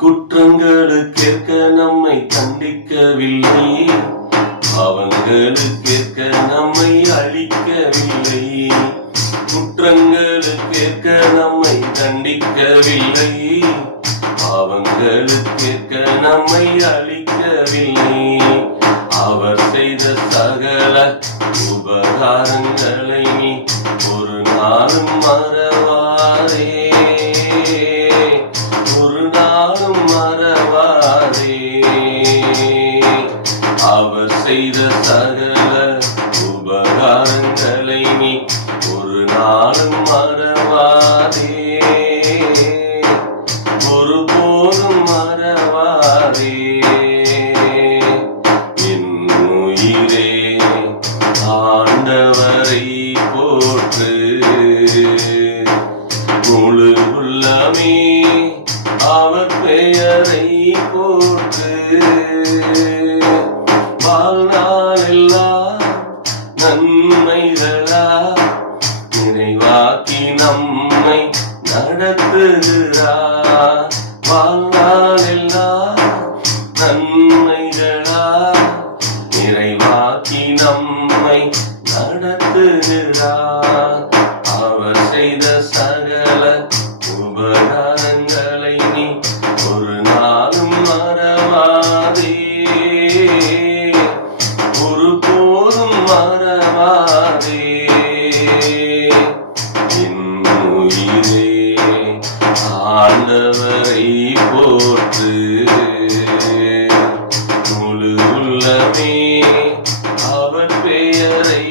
குற்றங்களுக்கேற்க நம்மை கண்டிக்கவில்லை பாவங்களுக்கேற்க நம்மை அழிக்கவில்லை. குற்றங்களுக்கேற்க நம்மை தண்டிக்கவில்லை. பாவங்களுக்கேற்க நம்மை அழிக்கவில்லை. அவர் செய்த சகல உபகாரங்களை நீ ஒரு நாளும் மறவாரே ஒரு அவர் செய்த சகல உபகாரங்களை நீ ஒரு நாளும் மறவாதே. ஒருபோதும் மறவாதே. என் உயிரே ஆண்டவரை போற்று. முழு உள்ளமே அவர் பெயரை போற்று. வாழ்நாளெல்லாம் நன்மைகளா? நிறைவாக்கி நம்மை நடத்துகிறார் வாழ்நாளெல்லாம் நன்மைகளா? நிறைவாக்கி நம்மை நடத்துகிறார் அவர் செய்த சகல உபகார ஆண்டவரை போற்று. முழு உள்ளமே அவன் பெயரை